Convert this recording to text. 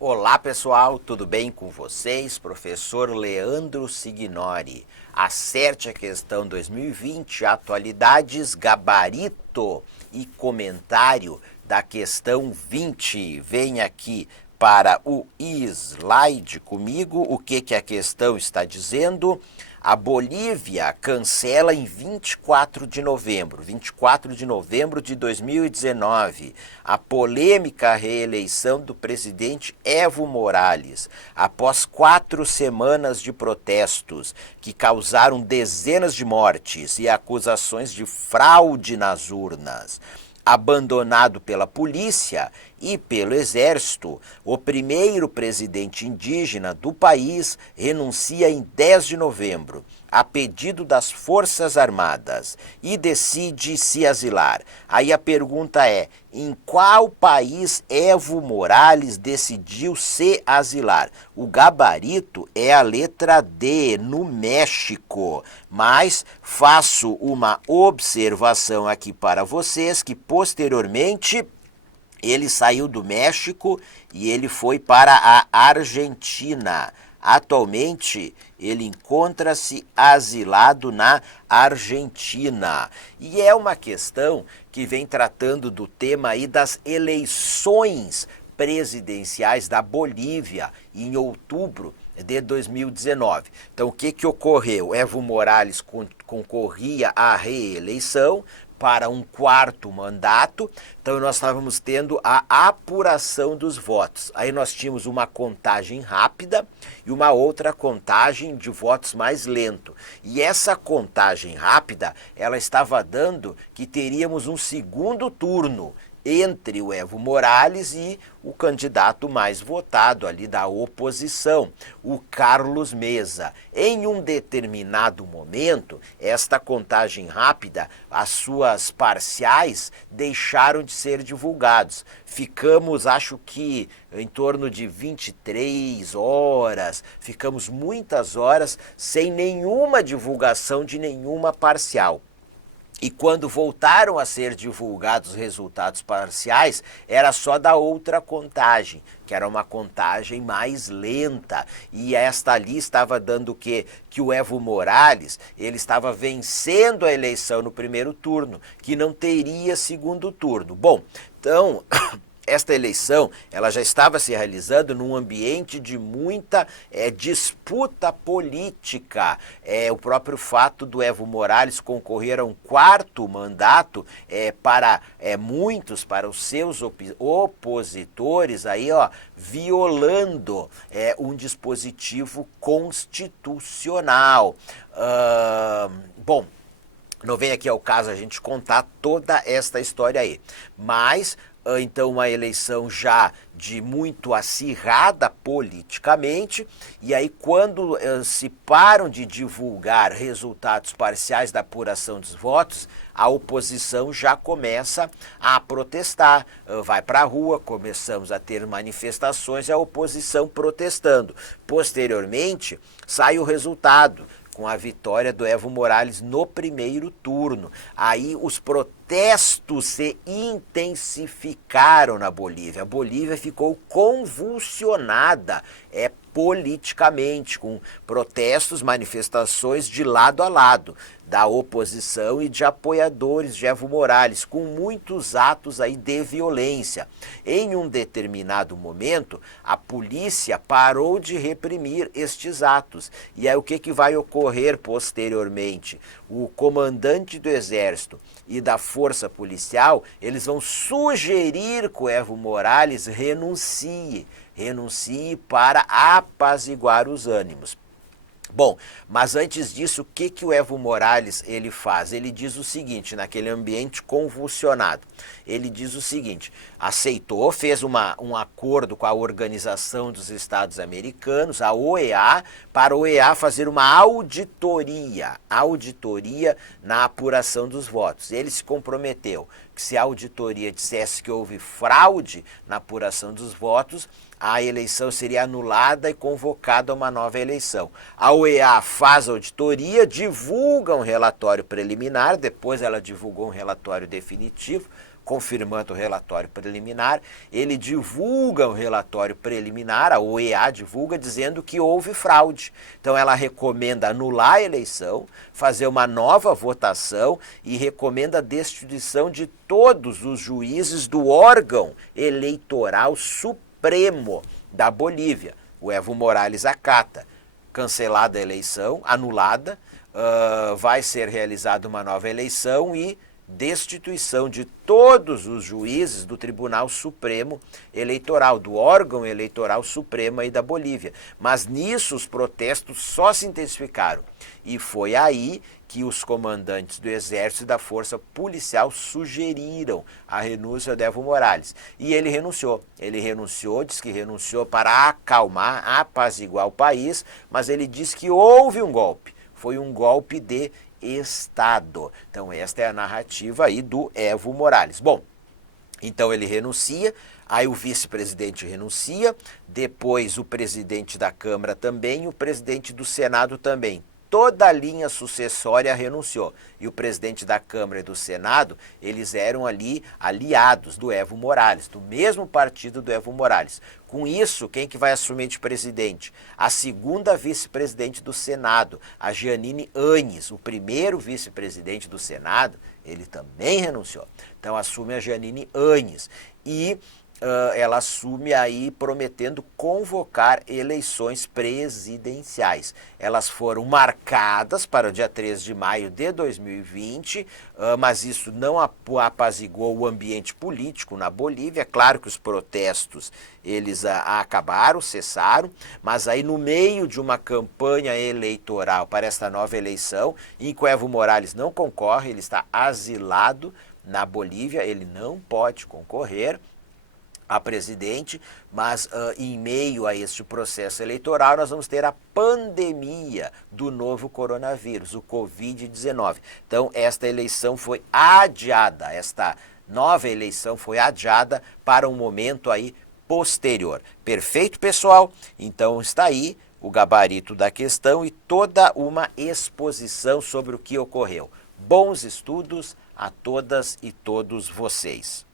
Olá pessoal, tudo bem com vocês? Professor Leandro Signori. Acerte a questão 2020, atualidades, gabarito e comentário da questão 20. Vem aqui para o slide comigo o que a questão está dizendo. A Bolívia cancela em 24 de novembro de 2019, a polêmica reeleição do presidente Evo Morales, após 4 semanas de protestos que causaram dezenas de mortes e acusações de fraude nas urnas. Abandonado pela polícia e pelo exército, o primeiro presidente indígena do país renuncia em 10 de novembro, a pedido das Forças Armadas, e decide se asilar. Aí a pergunta é, em qual país Evo Morales decidiu se asilar? O gabarito é a letra D, no México. Mas faço uma observação aqui para vocês que posteriormente ele saiu do México e ele foi para a Argentina. Atualmente, ele encontra-se asilado na Argentina. E é uma questão que vem tratando do tema aí das eleições presidenciais da Bolívia em outubro de 2019. Então, o que ocorreu? Evo Morales concorria à reeleição para um 4º mandato, então nós estávamos tendo a apuração dos votos. Aí nós tínhamos uma contagem rápida e uma outra contagem de votos mais lento. E essa contagem rápida, ela estava dando que teríamos um segundo turno entre o Evo Morales e o candidato mais votado ali da oposição, o Carlos Mesa. Em um determinado momento, esta contagem rápida, as suas parciais deixaram de ser divulgados. Ficamos, acho que em torno de 23 horas, ficamos muitas horas sem nenhuma divulgação de nenhuma parcial. E quando voltaram a ser divulgados os resultados parciais, era só da outra contagem, que era uma contagem mais lenta. E esta ali estava dando o quê? Que o Evo Morales, ele estava vencendo a eleição no primeiro turno, que não teria segundo turno. Bom, então esta eleição, ela já estava se realizando num ambiente de muita disputa política. O próprio fato do Evo Morales concorrer a um 4º mandato para muitos, para os seus opositores, aí, violando um dispositivo constitucional. Bom, não vem aqui ao caso a gente contar toda esta história aí, mas então uma eleição já de muito acirrada politicamente, e aí quando se param de divulgar resultados parciais da apuração dos votos, a oposição já começa a protestar, vai para a rua, começamos a ter manifestações, a oposição protestando. Posteriormente, sai o resultado, com a vitória do Evo Morales no primeiro turno. Aí os protestos se intensificaram na Bolívia. A Bolívia ficou convulsionada politicamente, com protestos, manifestações de lado a lado, da oposição e de apoiadores de Evo Morales, com muitos atos aí de violência. Em um determinado momento, a polícia parou de reprimir estes atos. E aí o que vai ocorrer posteriormente? O comandante do exército e da força policial, eles vão sugerir que o Evo Morales renuncie para apaziguar os ânimos. Bom, mas antes disso, o que o Evo Morales ele faz? Ele diz o seguinte, naquele ambiente convulsionado, ele diz o seguinte, aceitou, fez um acordo com a Organização dos Estados Americanos, a OEA, para a OEA fazer uma auditoria na apuração dos votos. Ele se comprometeu que se a auditoria dissesse que houve fraude na apuração dos votos, a eleição seria anulada e convocada a uma nova eleição. A OEA faz a auditoria, divulga um relatório preliminar, depois ela divulgou um relatório definitivo, confirmando o relatório preliminar, ele divulga o relatório preliminar, a OEA divulga, dizendo que houve fraude. Então ela recomenda anular a eleição, fazer uma nova votação e recomenda a destituição de todos os juízes do órgão eleitoral supremo da Bolívia. O Evo Morales acata. Cancelada a eleição, anulada, vai ser realizada uma nova eleição e destituição de todos os juízes do Tribunal Supremo Eleitoral, do órgão eleitoral supremo aí da Bolívia. Mas nisso os protestos só se intensificaram. E foi aí que os comandantes do Exército e da Força Policial sugeriram a renúncia de Evo Morales. E ele renunciou. Ele renunciou, diz que renunciou para acalmar, apaziguar o país, mas ele diz que houve um golpe. Foi um golpe de Estado. Então esta é a narrativa aí do Evo Morales. Bom, então ele renuncia, aí o vice-presidente renuncia, depois o presidente da Câmara também, o presidente do Senado também. Toda a linha sucessória renunciou. E o presidente da Câmara e do Senado, eles eram ali aliados do Evo Morales, do mesmo partido do Evo Morales. Com isso, quem que vai assumir de presidente? A segunda vice-presidente do Senado, a Jeanine Áñez. O primeiro vice-presidente do Senado, ele também renunciou. Então assume a Jeanine Áñez. E ela assume aí prometendo convocar eleições presidenciais. Elas foram marcadas para o dia 3 de maio de 2020, mas isso não apaziguou o ambiente político na Bolívia. Claro que os protestos eles acabaram, cessaram, mas aí no meio de uma campanha eleitoral para esta nova eleição, em que o Evo Morales não concorre, ele está asilado na Bolívia, ele não pode concorrer a presidente, mas em meio a este processo eleitoral nós vamos ter a pandemia do novo coronavírus, o Covid-19. Então esta eleição foi adiada, esta nova eleição foi adiada para um momento aí posterior. Perfeito, pessoal? Então está aí o gabarito da questão e toda uma exposição sobre o que ocorreu. Bons estudos a todas e todos vocês.